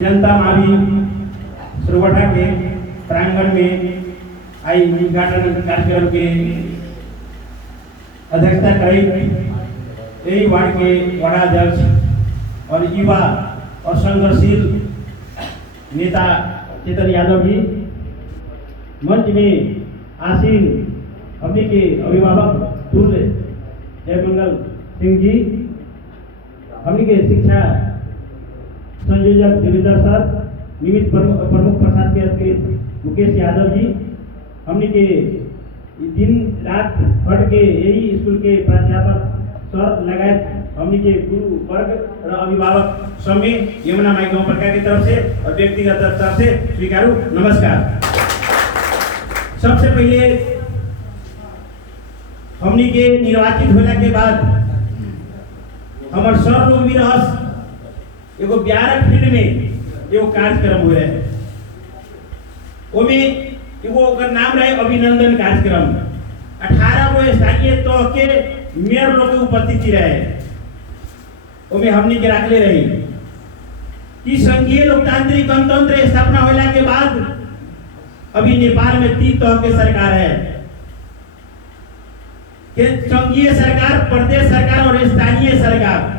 जनता मावी सुरवठा के प्रांगण में आई उद्घाटन कार्यक्रम के अध्यक्षता करी यही वार्ड के वार्डाध्यक्ष और युवा और संघर्षशील नेता चेतन यादव जी, मंच में आसीन अपने के अभिभावक तुल्य जयमंगल सिंह जी, हमने के शिक्षा संयोजक देवेंद्र सर, निमित्त प्रमुख प्रसाद के अध्यक्ष मुकेश यादव जी, हमने के दिन रात भर के यही स्कूल के प्राध्यापक सर लगायत हमने के गुरु वर्ग और अभिभावक समेत यमुना माई गांव प्रकार की तरफ से और व्यक्तिगत तरफ से स्वीकारू नमस्कार। सबसे पहले हमने के निर्वाचित होने के बाद हमारे सर लोग भी रहस एगो 11 फील्ड में एगो कार्यक्रम हो रहे ओमे एगो ओकर नाम रहे अभिनंदन कार्यक्रम। 18 गो स्थानीय तौर के मेयर लोग के उपस्थिति रहे ओमे हमने के रखले रही कि संघीय लोकतांत्रिक गणतंत्र स्थापना होला के बाद अभी नेपाल में 3 तौर के सरकार है कि संघीय सरकार, प्रदेश सरकार और स्थानीय सरकार।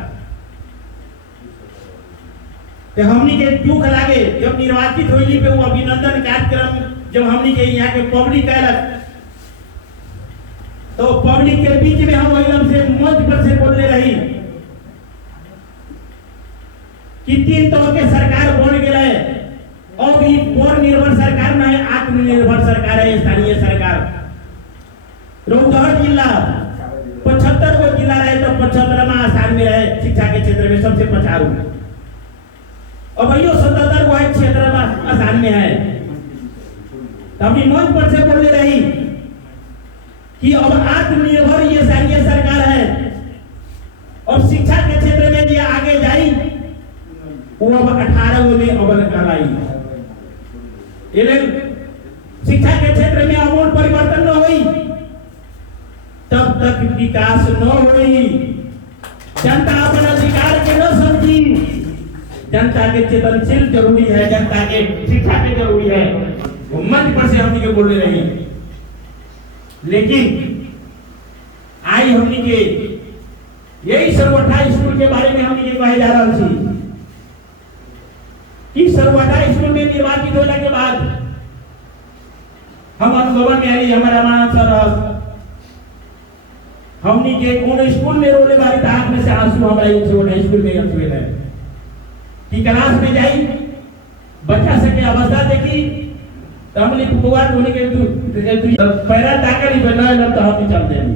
तो हमनी के दुख लागे जब निर्वाचित होली पे वो अभिनंदन कार्यक्रम जब हमनी के यहाँ के पब्लिक आयलक तो पब्लिक के बीच में हम एकदम से मंच पर से बोलने रही कि 3 तौर के सरकार बन गए और भी पर निर्भर सरकार ना है, आत्मनिर्भर सरकार है, स्थानीय सरकार। रौतहट जिला 75 गो जिला रहे तो 75वां स्थान में रहे शिक्षा के क्षेत्र में सबसे पछाड़ू। अब यो 77 गो क्षेत्र में स्थान में है। तभी मंच पर से बोलने रही कि अब आत्मनिर्भर ये स्थानीय सरकार है और शिक्षा के क्षेत्र में जो आगे जाई वो अब 18 गो में अव्वल कराई। शिक्षा के क्षेत्र में अमूल परिवर्तन न हुई तब तक विकास न हुई। जनता अपने अधिकार के न समझी, जनता के चेतनशील जरूरी है, जनता के शिक्षा के जरूरी है। वो मंच पर से हमने के बोले रही लेकिन आई हमने के यही सर्वोठा स्कूल के बारे में हमने के कहे जा रहा थी कि सर्वोठा स्कूल में निर्वाचित होने के बाद हम अनुभव में आई हमारा मान सर हमने के कौन स्कूल में रोने वाली आंख में से आंसू हमारे स्कूल में अथवे है कि क्लास में जाई बच्चा सके अवस्था देखी तो हमने भगवान होने के पैरा ताकर ही बना लग तो हम चलते हैं।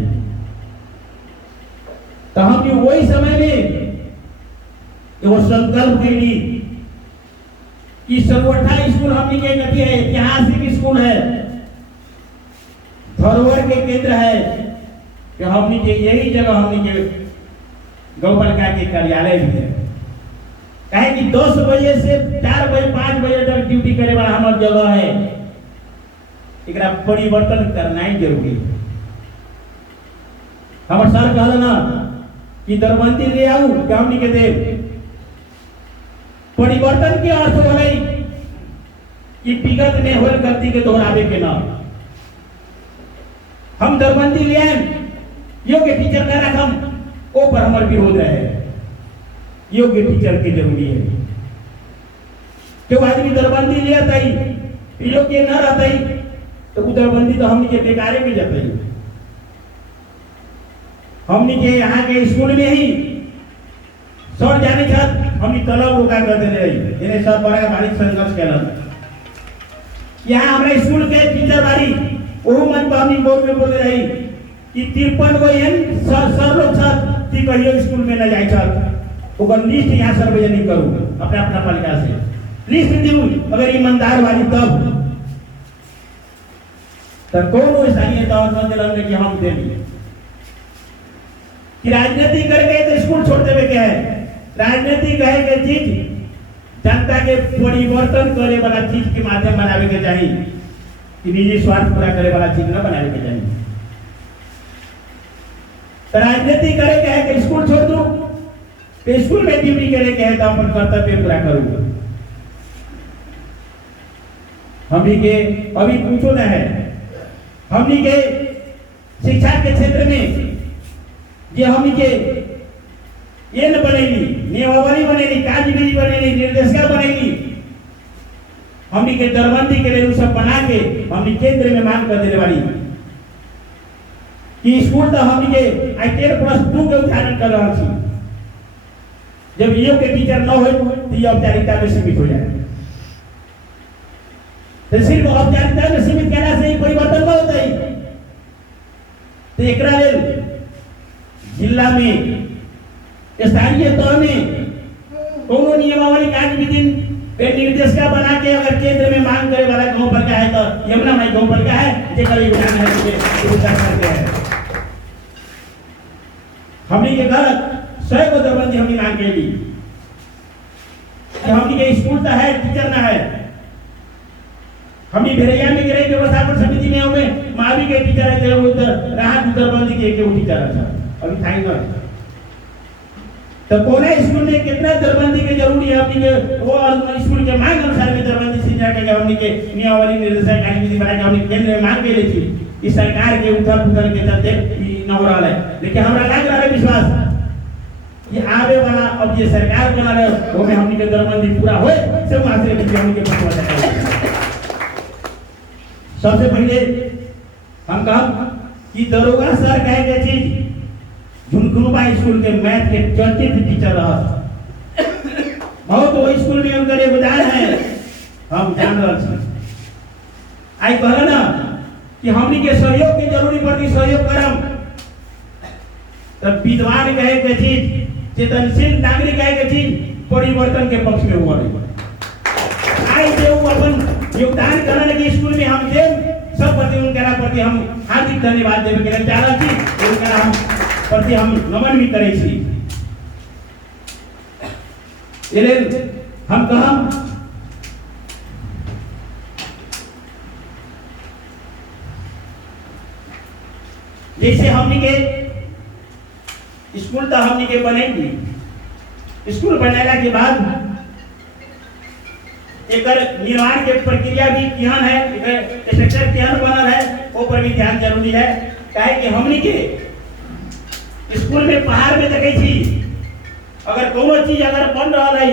तो हम वही समय में वो संकल्प के लिए कि सर्वोठा स्कूल हमने के गति है, ऐतिहासिक स्कूल है, धरोहर के केंद्र है कि हमने के यही जगह हमने के गौपालिका के कार्यालय भी है। कहे कि 10 बजे से 4 बजे 5 बजे तक ड्यूटी करे वाला हमार जगह है, एकरा परिवर्तन करना ही जरूरी है। हमार सर कहला ना कि दरबंदी ले आऊ हमनी के देव परिवर्तन के अर्थ होले कि विगत में होल गलती के दोहरावे के ना। हम दरबंदी ले आए योग्य टीचर का रखम ओ पर हमार विरोध रहे। योग्य टीचर के जरूरी है क्यों आदमी दरबंदी ले आते योग्य न रहते तो दरबंदी तो हमने के बेकारे में जाते। हमने के यहाँ के स्कूल में ही सर जाने छत हमने तलब रोका कर देने रही इन्हें सब बड़ा भारी संघर्ष केला। यहाँ हमारे स्कूल के टीचर बारी वो मन पर हमने बोर्ड में बोले रही कि 53 गो एन सर लोग छत कि कहियो स्कूल में न जाए छत ओकर लिस्ट यहाँ सार्वजनिक करूँ अपने अपना पालिका से लिस्ट दूँ अगर ईमानदार वाली तब कौन स्थानीय तौर कि हम दे कि राजनीति करके तो स्कूल छोड़ देवे के है। राजनीति कहे के चीज जनता के परिवर्तन करे वाला चीज के माध्यम बनावे के चाहिए कि निजी स्वार्थ पूरा करे वाला चीज न बनावे के चाहिए। तो राजनीति करे के है कि स्कूल छोड़ दूं, स्कूल में ड्यूटी करे के है तो अपन कर्तव्य पूरा करूँ। हमनी के अभी पूछो न है, हमनी के शिक्षा के क्षेत्र में जे हमनी के ये न बनेगी, नियमावली बनेगी, कार्यविधि बनेगी, निर्देशिका बनेगी, हमनी के दरबंदी के लिए सब बना के हमनी केंद्र में मांग कर देने वाली कि स्कूल तो हमनी के I10+2 के उदाहरण कर रहा थी। जब ईओ के टीचर न हो तो ये औपचारिकता में सीमित हो जाए, तो सिर्फ औपचारिकता में सीमित कहना से ही परिवर्तन न होता ही। तो एकरा लेल जिला में स्थानीय तौर में कोनो नियमावली कार्यविधि निर्देशिका बना के अगर केंद्र में मांग करे वाला गांव पर का है तो यमुना माई गांव पर का है जेकर योगदान है करके है। हमनी के घर 100 को दरबंदी हमनी मांग के ली, हमनी के स्कूल तो है, टीचर ना है। हमनी भेड़िया में गिरे व्यवस्थापन समिति में हमें मावी के टीचर है, उधर राहत दरबंदी के टीचर था अभी था ही ना। तो कोने स्कूल में कितना दरबंदी के जरूरी है, अपनी के वो स्कूल के मांग अनुसार में दरबंदी सिंचा के हमनी के नियमावली निर्देशिका कार्यविधि बना के हमनी केंद्र में मांग के ली थी। इस सरकार के उथल-पुथल के चलते न हो रहा है, लेकिन हमरा लग रहा है विश्वास कि आवे वाला अब ये सरकार बना रहे वो में हमनी के दरबंदी पूरा होए, सब मात्रे में हमनी के पहुंचा जाए। सबसे पहले हम कहब कि दरोगा सर कहे के चीज झुनझुनुबा स्कूल के मैथ के चर्चित टीचर रहा, बहुत वो स्कूल में उनका योगदान है, हम जान रहे हैं। आई कहला ना कि हमनी के सहयोग की जरूरी पड़ती, सहयोग करम। तब विद्वान कहे के चीज, चेतनशील नागरिक कहे के चीज परिवर्तन के पक्ष में हुआ नहीं। आई जो अपन योगदान करने के स्कूल में हम देव सब प्रति उनके प्रति हम हार्दिक धन्यवाद देवे के चाह रहा थी, उनका हम प्रति हम नमन भी करे छी। हम कहम जैसे हमनी के स्कूल तो हमनी के बनेगी, स्कूल बनाने के बाद एकर निर्माण के प्रक्रिया भी किहन है, स्ट्रक्चर किहन बनल है, वो पर भी ध्यान जरूरी है। काहे कि हमनी के स्कूल में पहाड़ में देखे छी अगर कोनो चीज अगर बन रहा है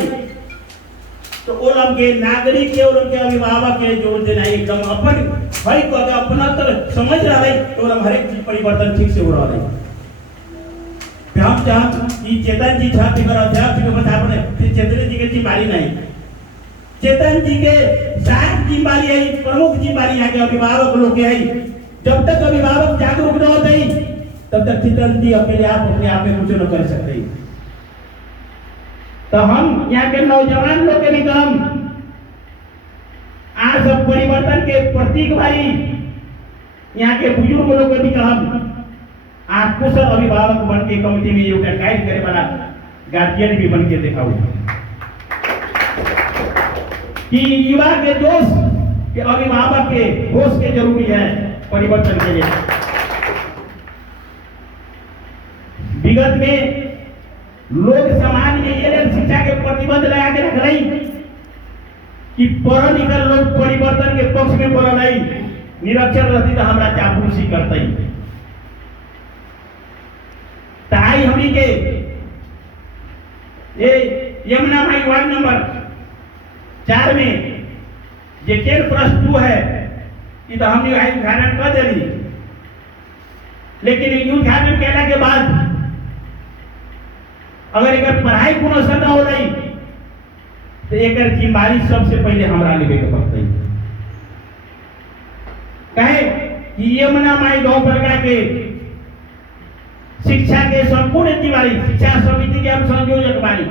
तो ओलम के नागरिक के ओलम के अभिभावक के जोर देना एकदम अपन भाई को अपना तो समझ रहा है तो ओलम हर एक चीज परिवर्तन ठीक से हो रहा है। हम चाहते कि चेतन जी छात्र कर अध्यक्ष के बता अपने चेतन जी के जिम्मेदारी नहीं, चेतन जी के साथ जिम्मेदारी है, प्रमुख जिम्मेदारी है कि अभिभावक लोग के है। जब तक अभिभावक जागरूक न होते तब तक चेतन जी अपने आप में कुछ न कर सकते। तो हम यहाँ के नौजवान लोग के भी कम आज सब परिवर्तन के प्रतीक भाई, यहाँ के बुजुर्ग लोग के भी कम आप कुशल अभिभावक बन के कमिटी में योगदान गाइड करे वाला गार्जियन भी बन के दिखाओ कि युवा के जोश के अभिभावक के होश के जरूरी है परिवर्तन के लिए। विगत में लोग समाज में ये शिक्षा के प्रतिबंध लगा के रख रही कि पढ़ लिखल लोग परिवर्तन के पक्ष में बोल रही, निरक्षर रहती तो हमारा चापलूसी करते ही। ताई हमनी के ये यमुना माई वार्ड नंबर 4 में जे 10+2 है ये तो हमने उद्घाटन कर दिली, लेकिन उद्घाटन कहला के बाद अगर एक पढ़ाई कोनो असर न हो रही तो एक जिम्मेदारी सबसे पहले हमारा लेवे के पड़ते। कहे कि यमुना माई गांव प्रकार के शिक्षा के संपूर्ण जिम्मेदारी शिक्षा समिति के हम संयोजक बानी,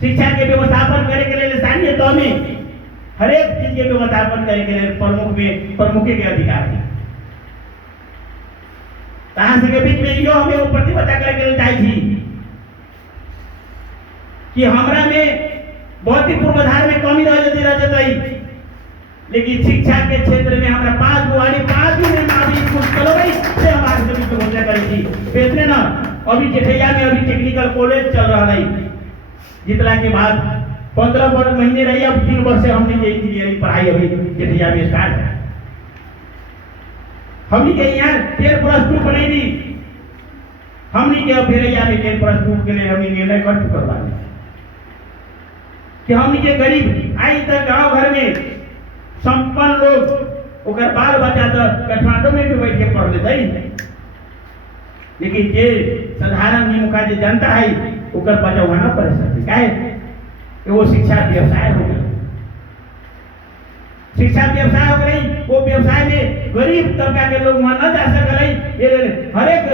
शिक्षा के व्यवस्थापन करे के लिए स्थानीय तौर में हर एक चीज के व्यवस्थापन करे के लिए प्रमुख के अधिकार है। कहां से के बीच में यो हमें वो प्रतिबद्धता करे के लिए चाहिए कि हमरा में बहुत ही पूर्वाधार में कमी रह जाती, लेकिन शिक्षा के क्षेत्र में हमारा 5 में मावी स्कूल चलो भाई से हमारे सभी को घोषणा करी थी बेचने ना। अभी जेठैया में अभी टेक्निकल कॉलेज चल रहा है, जितला के बाद 15 महीने रही, अब 3 वर्ष से हमने ये इंजीनियरिंग पढ़ाई अभी जेठिया में स्टार्ट है। हमने के यहाँ 10+2 बनाई दी, हमने के फेरैया में 10+2 के लिए हमने निर्णय कर चुकल बानी कि हमने के गरीब आई तक गांव घर में संपन्न लोग ओकर बाल बच्चा तो काठमांडू में भी बैठ के पढ़ लेते, लेकिन जे साधारण निमुखा जे जनता है ओकर बच्चा वहां न पढ़ सकते। काहे कि वो शिक्षा व्यवसाय हो गई, शिक्षा व्यवसाय हो गई। वो व्यवसाय में गरीब तबका के लोग वहां न जा सकले। ये हर एक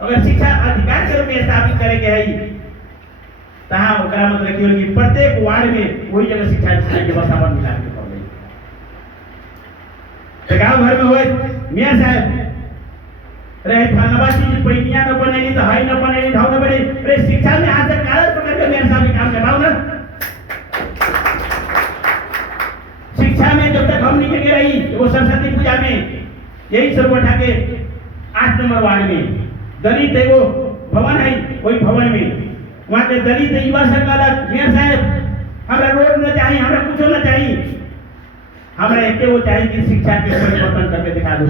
अगर शिक्षा अधिकार के रूप में स्थापित करे के है तहाँ ओकरा मतलब कि प्रत्येक वार्ड में वही जगह शिक्षा की व्यवस्था बन मिला के पड़ गई। गाँव घर में हुए मियाँ साहब रहे फलनवा चीज पैनिया न बनेगी तो हाई न बनेगी धाव न बनेगी। अरे शिक्षा में आज तक कागज पकड़ के मेरे साहब काम करवाओ ना। शिक्षा में जब तक हम निकल के रही वो सरस्वती पूजा में यही सरवटा के 8 नंबर वार्ड में दलित एगो भवन है, वही भवन में वहाँ के दलित युवा संघ मेयर साहब हमारा रोड न चाहिए, हमारा कुछ न चाहिए, हमारा एक वो चाहिए कि शिक्षा के परिवर्तन करके दिखा दो।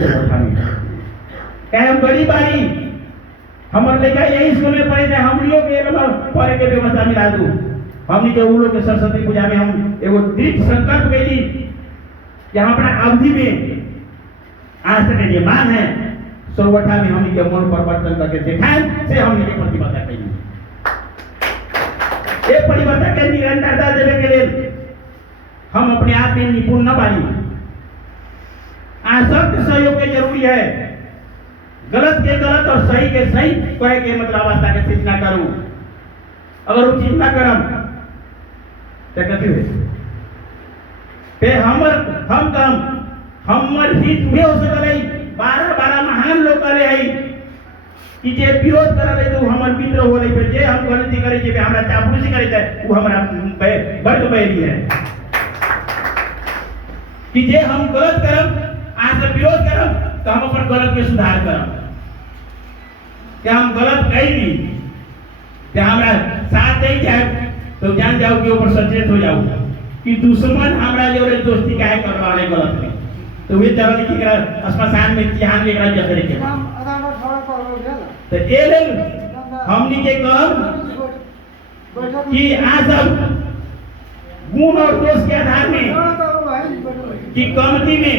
क्या हम गरीब आई हमारे लेकर यही स्कूल में पढ़े थे, हम लोग के पढ़े के व्यवस्था मिला दू। हमने के उन लोग के सरस्वती पूजा में हम एगो दृढ़ संकल्प कैली कि हम अपना अवधि में आज तक ये मान है सोरवठा में हमने के मन परिवर्तन करके दिखाए से हमने के प्रतिबद्धता कैली। ये परिवर्तन के निरंतरता देने के लिए हम अपने आप में निपुण न बानी। आज सबके सहयोग के जरूरी है। गलत के गलत और सही के सही कहे के मतलब अवस्था के चीज ना करूं। अगर वो चीज ना करम तो कथी हुए पे हम हमर हित हुए हो सकले। 12 महान लोग करे है कि जे विरोध करे तो हमर मित्र हो रही पे जे हम गलती करे जे हमरा चापलूसी करे छै वो हमरा बड़ बैरी है कि जे हम गलत करम आज से विरोध करम तो हम अपन गलत के सुधार करम। क्या हम गलत कैली क्या हमरा साथ दे जाए तो जान जाओ कि ऊपर सचेत हो जाओ कि दुश्मन हमरा जो दोस्ती काहे करवा वाले गलत में तो वे चरण की श्मशान में ध्यान लेकर जतरे के तो ये लोग हमनी के कहब कि आज गुण और दोष के आधार में कि कमिटी में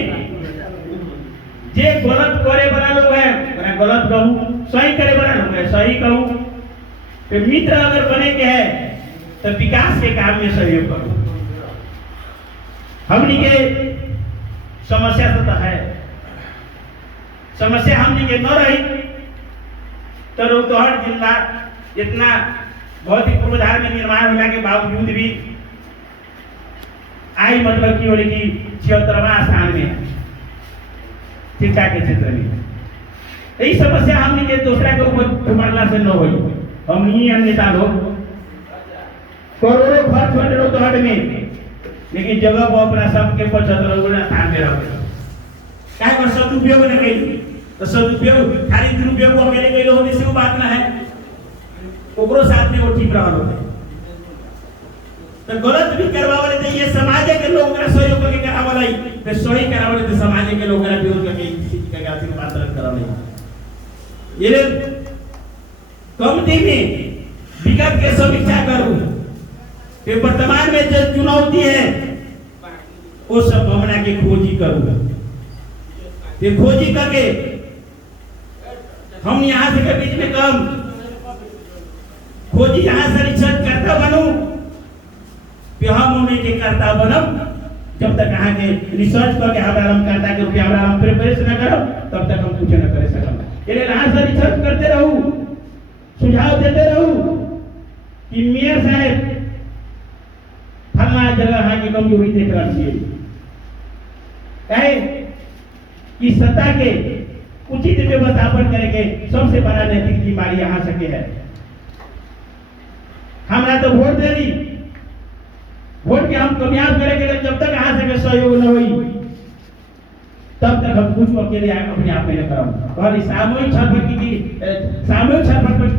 जे गलत करे वाला लोग है मैं गलत कहूँ, सही करे वाला लोग है सही कहूँ। तो मित्र अगर बने के है तो विकास के काम में सहयोग करो। हमनी के समस्या तो है, समस्या हमनी के न रही तो रौतहट जिला इतना भौतिक पूर्वाधार में निर्माण होने के बावजूद भी आई मतलब की हो रही कि 76वां स्थान में है शिक्षा के क्षेत्र में। यही समस्या हमने के दूसरा के ऊपर थुमारला से न हुई। हम ही नेता लोग करोड़ों खर्च हो रौतहट में लेकिन जगह वो अपना सबके 75वां स्थान में रह क्या कर सदुपयोग न कही तो सदुपयोग खाली दुरुपयोग अकेले कई लोग से वो बात ना है ओकरो साथ में वो ठीक रहा होते तो गलत भी करवा वाले तो ये समाज के लोग का सहयोग करके करा वाला ही तो सही करा वाले तो समाज के लोग का विरोध करके किसी का रूपांतरण करा नहीं। ये कमिटी में विगत के समीक्षा करूं कि वर्तमान में जो चुनौती है वो सब भावना की खोजी करूंगा। ये खोजी करके हम यहाँ से के बीच में कम खोजी यहाँ से रिसर्च करता बनूं कि हम उन्हें के करता बनम जब तक यहाँ के रिसर्च करके हमारा हम करता के रुपया हमारा हम प्रिपरेशन न करो तब तक हम कुछ न करे सकम। इसलिए यहाँ से रिसर्च करते रहूं, सुझाव देते रहूं कि मेयर साहब फलना जगह यहाँ की कमजोरी देख रहा चाहिए कहे कि सत्ता के उचित व्यवस्थापन करेंगे सबसे बड़ा नैतिक जिम्मेदारी यहाँ सके है। हमरा तो वोट दे दी वोट के हम कामयाब करेंगे जब तक यहाँ से सहयोग न हुई तब तक हम कुछ अकेले अपने आप में न करूँ और सामूहिक छात्र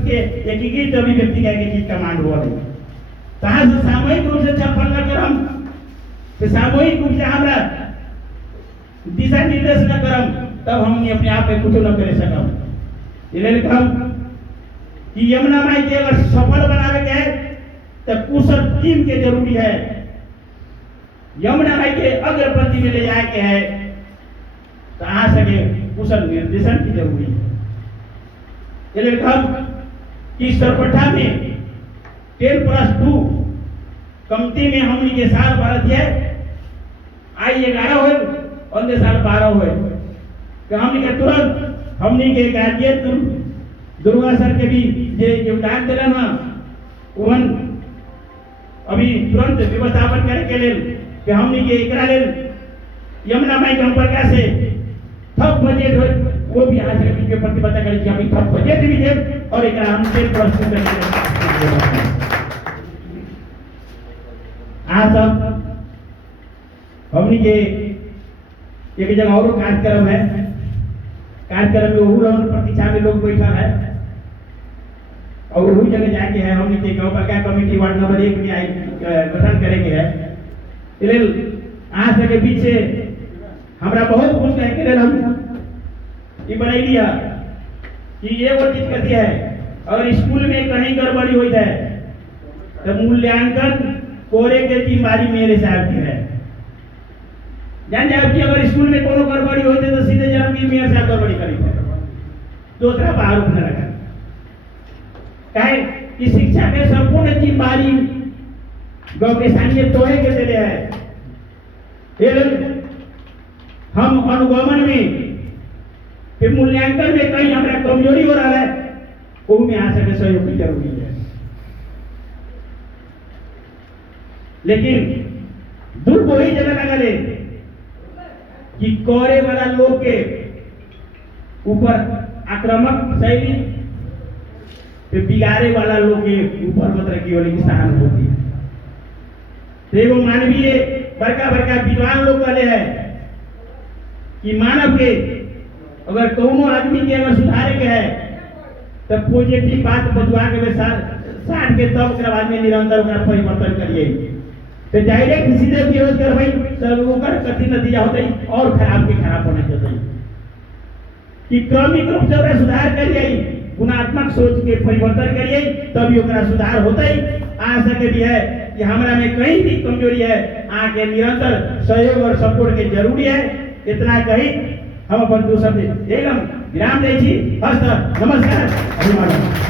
के एकीकृत अभिव्यक्ति का चीज कमांड हो रही तहाँ से सामूहिक रूप से छलफल न करम तो सामूहिक रूप से हमरा दिशा निर्देश न करम तब हमने अपने आप में कुछ न करे सकम। इसलिए हम कि यमुना माई के अगर सफल बनावे के है तो कुशल टीम के जरूरी है। यमुना माई के अग्रपंक्ति में ले जाए के है तो आ सके कुशल निर्देशन की जरूरी है। इसलिए हम कि सरपठा में 10+2 कमती में हमनी के साल भारत है आई 11 हो अन्य साल 12 हो कि हमनी के तुरंत हमनी के गार्जियन दुर्गा सर के भी जे योगदान दिलन उन अभी तुरंत व्यवस्थापन करे के लेल कि हमनी के एकरा लेल यमुना माई के प्रकार से थप बजट हो वो भी आज के प्रतिबद्धता करी कि हम थप बजट भी देव और एकरा हम 10% करेंगे। आज सब हमनी के एक जगह और कार्यक्रम है, कार्यक्रम में वो प्रतीक्षा में लोग बैठा है और वही जगह जाके है हमने के गांव का कमेटी वार्ड नंबर 1 में गठन करेंगे है। इसलिए आज के पीछे हमरा बहुत कुछ कह के हम ये बनाई लिया कि ये वो चीज कहती है अगर स्कूल में कहीं गड़बड़ी हुई है तो मूल्यांकन कोरे के जिम्मेदारी मेरे साहब की है। जान जाए कि अगर स्कूल में कोनो गड़बड़ी होती है तो सीधे जन्म की मेयर साहब गड़बड़ी करेंगे, दूसरा पर आरोप न लगा कहे कि शिक्षा के संपूर्ण जिम्मेदारी गौरवशाली तोड़े के चले है। हम अनुगमन में फिर मूल्यांकन में कहीं हमारा कमजोरी हो रहा है वो में आ सके सहयोग की जरूरी है। लेकिन दुख वही जगह लगले कि कोरे वाला लोग के ऊपर आक्रामक शैली पे बिगाड़े वाला लोग के ऊपर मतलब की वाली सहानुभूति है। देखो मानवीय बड़का बड़का विद्वान लोग वाले हैं कि मानव के अगर कोनो आदमी के अगर सुधारे के है तो पॉजिटिव बात बदवा के साथ के तब के बाद में निरंतर परिवर्तन करिए तो डायरेक्ट सीधे विरोध कर भाई तब ओकर कथि नतीजा होते और खराब के खराब होने के कि क्रमिक रूप से ओकरा सुधार करिए गुणात्मक सोच के परिवर्तन करिए तभी ओकरा सुधार होता ही आ सके भी है कि हमरा में कहीं भी कमजोरी है आके निरंतर सहयोग और सपोर्ट के जरूरी है। इतना कही हम अपन 2 शब्द एकदम विराम दे छी। नमस्कार अभिवादन।